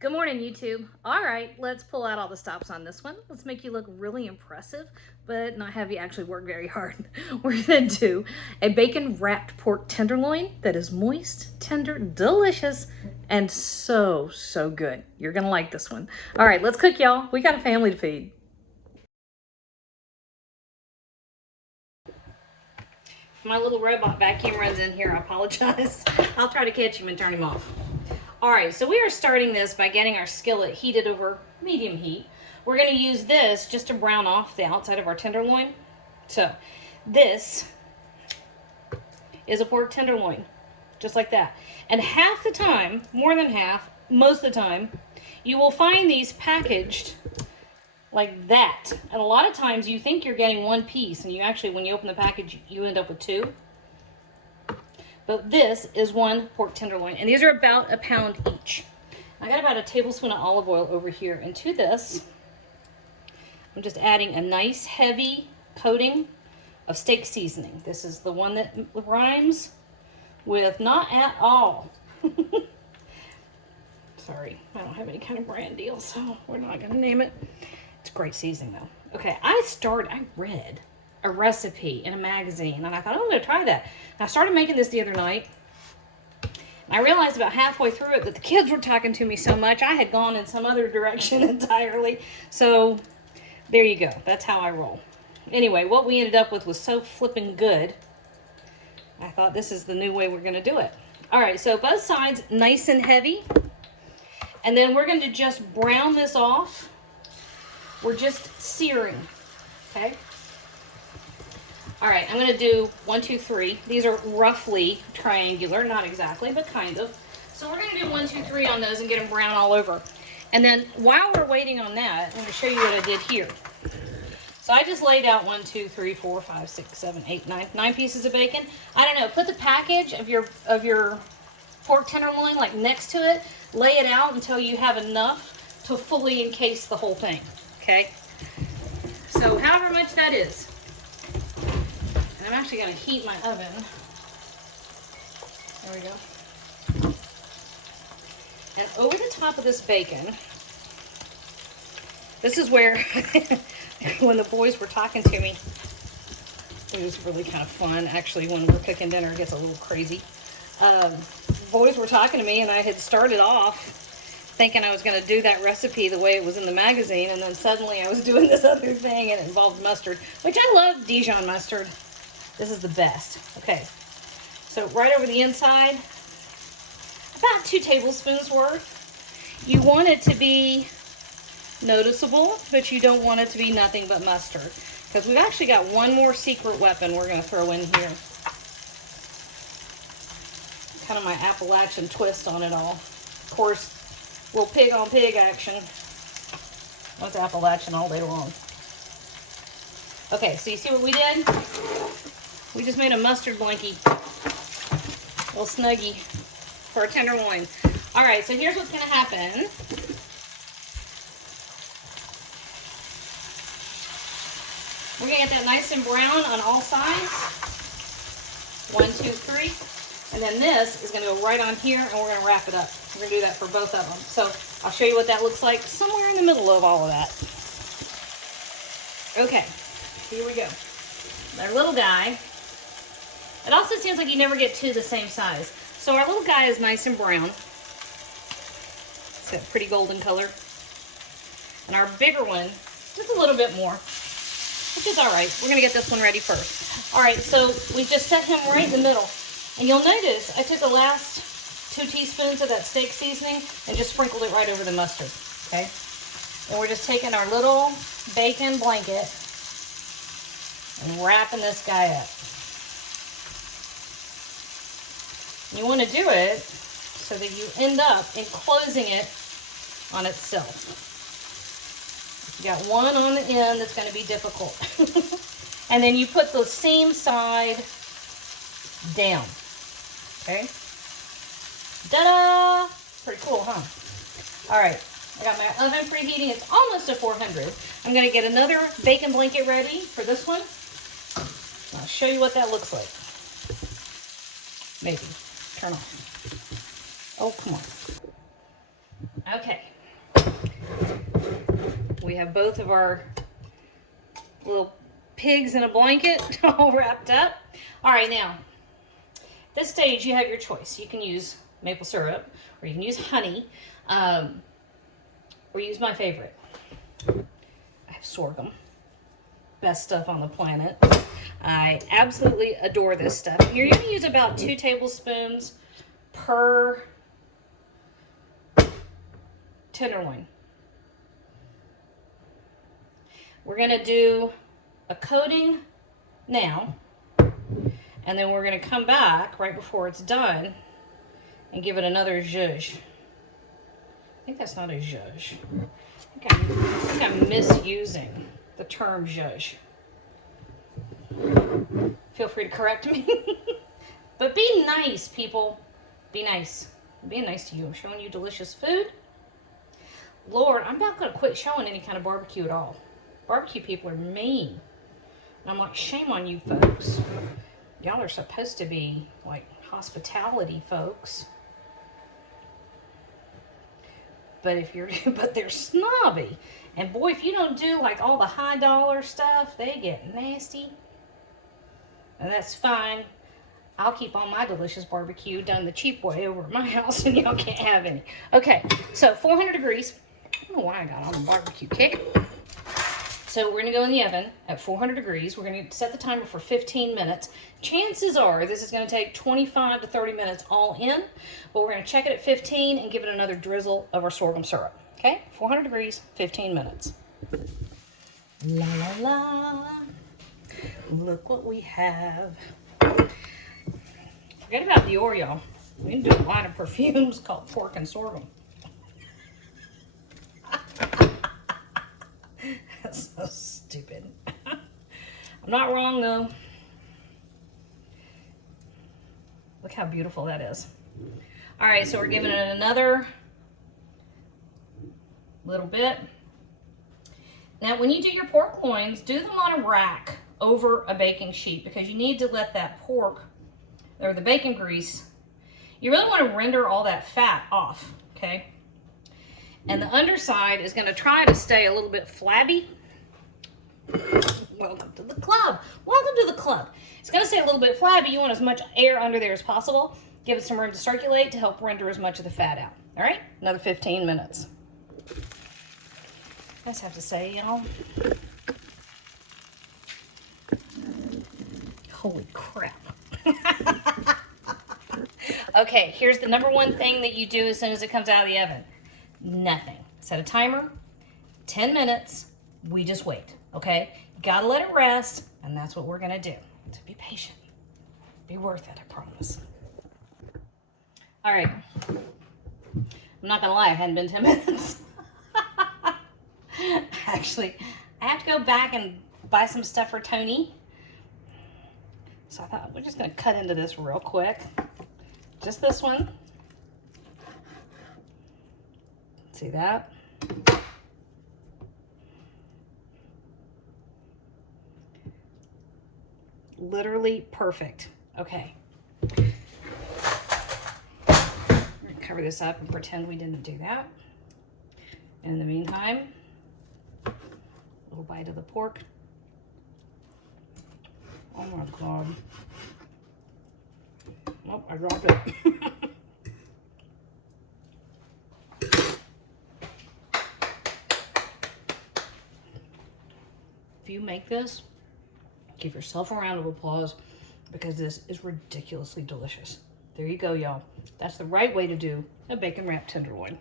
Good morning, YouTube. All right, let's pull out all the stops on this one. Let's make you look really impressive, but not have you actually work very hard. We're gonna do a bacon wrapped pork tenderloin that is moist, tender, delicious, and so good. You're gonna like this one. All right, let's cook, y'all. We got a family to feed. My little robot vacuum runs in here. I apologize. I'll try to catch him and turn him off. All right, so we are starting this by getting our skillet heated over medium heat. We're going to use this just to brown off the outside of our tenderloin. So this is a pork tenderloin, just like that. And half the time, more than half, most of the time, you will find these packaged like that. And a lot of times you think you're getting one piece, and you actually, when you open the package, you end up with two. But this is one pork tenderloin, and these are about a pound each. I got about a tablespoon of olive oil over here, and to this, I'm just adding a nice heavy coating of steak seasoning. This is the one that rhymes with not at all. Sorry, I don't have any kind of brand deal, so we're not gonna name it. It's great seasoning though. Okay, I read a recipe in a magazine, and I thought, oh, I'm gonna try that. And I started making this the other night, and I realized about halfway through it that the kids were talking to me so much, I had gone in some other direction entirely. So there you go, that's how I roll. Anyway, what we ended up with was so flipping good, I thought this is the new way we're gonna do it. All right, so both sides nice and heavy, and then we're gonna just brown this off. We're just searing, okay? All right, I'm gonna do 1, 2, 3. These are roughly triangular, not exactly, but kind of. So we're gonna do 1, 2, 3 on those and get them brown all over. And then while we're waiting on that, I'm gonna show you what I did here. So I just laid out 1, 2, 3, 4, 5, 6, 7, 8, 9 pieces of bacon. I don't know, put the package of your pork tenderloin like next to it, lay it out until you have enough to fully encase the whole thing, okay? So however much that is. And I'm actually going to heat my oven. There we go. And over the top of this bacon, this is where, when the boys were talking to me, it was really kind of fun. Actually, when we're cooking dinner, it gets a little crazy. Boys were talking to me, and I had started off thinking I was going to do that recipe the way it was in the magazine, and then suddenly I was doing this other thing, and it involved mustard, which I love Dijon mustard. This is the best. Okay, so right over the inside, about 2 tablespoons worth. You want it to be noticeable, but you don't want it to be nothing but mustard, because we've actually got one more secret weapon we're going to throw in here. Kind of my Appalachian twist on it all. Of course, little pig on pig action. That's Appalachian all day long. Okay, so you see what we did? We just made a mustard blankie. Little snuggie for a tenderloin. All right, so here's what's gonna happen. We're gonna get that nice and brown on all sides. 1, 2, 3. And then this is gonna go right on here, and we're gonna wrap it up. We're gonna do that for both of them. So I'll show you what that looks like somewhere in the middle of all of that. Okay, here we go. Our little guy. It also seems like you never get 2 the same size. So our little guy is nice and brown. It's got pretty golden color. And our bigger one, just a little bit more, which is all right. We're gonna get this one ready first. All right, so we just set him right in the middle. And you'll notice I took the last 2 teaspoons of that steak seasoning and just sprinkled it right over the mustard, okay? And we're just taking our little bacon blanket and wrapping this guy up. You want to do it so that you end up enclosing it on itself. You got one on the end that's going to be difficult. And then you put the seam side down. Okay? Ta-da! Pretty cool, huh? All right, I got my oven preheating. It's almost at 400. I'm going to get another bacon blanket ready for this one. I'll show you what that looks like. Maybe. Turn off. Oh, come on. Okay. We have both of our little pigs in a blanket all wrapped up. All right, now, at this stage you have your choice. You can use maple syrup, or you can use honey, or use my favorite. I have sorghum. Best stuff on the planet. I absolutely adore this stuff. You're going to use about 2 tablespoons per tenderloin. We're going to do a coating now, and then we're going to come back right before it's done and give it another zhuzh. I think that's not a zhuzh. I think I'm misusing the term zhuzh. Feel free to correct me. But be nice, people. Be nice. I'm being nice to you. I'm showing you delicious food. Lord, I'm not going to quit showing any kind of barbecue at all. Barbecue people are mean. And I'm like, shame on you folks. Y'all are supposed to be like hospitality folks. But but they're snobby. And boy, if you don't do like all the high dollar stuff, they get nasty. And that's fine. I'll keep all my delicious barbecue done the cheap way over at my house, and y'all can't have any. Okay, so 400 degrees. I don't know why I got on the barbecue kick. So we're gonna go in the oven at 400 degrees. We're gonna set the timer for 15 minutes. Chances are this is gonna take 25 to 30 minutes all in, but we're gonna check it at 15 and give it another drizzle of our sorghum syrup. Okay, 400 degrees, 15 minutes. La la la. Look what we have. Forget about Dior, y'all. We can do a line of perfumes called pork and sorghum. That's so stupid. I'm not wrong though. Look how beautiful that is. All right, so we're giving it another little bit. Now, when you do your pork loins, do them on a rack over a baking sheet, because you need to let that pork or the bacon grease, you really want to render all that fat off, okay? And the underside is going to try to stay a little bit flabby. Welcome to the club. Welcome to the club. It's going to stay a little bit flabby. You want as much air under there as possible. Give it some room to circulate to help render as much of the fat out. All right, another 15 minutes. I just have to say, y'all. Holy crap. Okay, here's the number one thing that you do as soon as it comes out of the oven. Nothing. Set a timer, 10 minutes, we just wait, okay? You gotta let it rest, and that's what we're gonna do. So be patient. Be worth it, I promise. All right. I'm not gonna lie, it hadn't been 10 minutes. Actually, I have to go back and buy some stuff for Tony. So I thought we're just gonna cut into this real quick. Just this one. See that? Literally perfect. Okay. I'm gonna cover this up and pretend we didn't do that. And in the meantime, a little bite of the pork. Oh my God. Oh, I dropped it. If you make this, give yourself a round of applause, because this is ridiculously delicious. There you go, y'all. That's the right way to do a bacon wrapped tenderloin.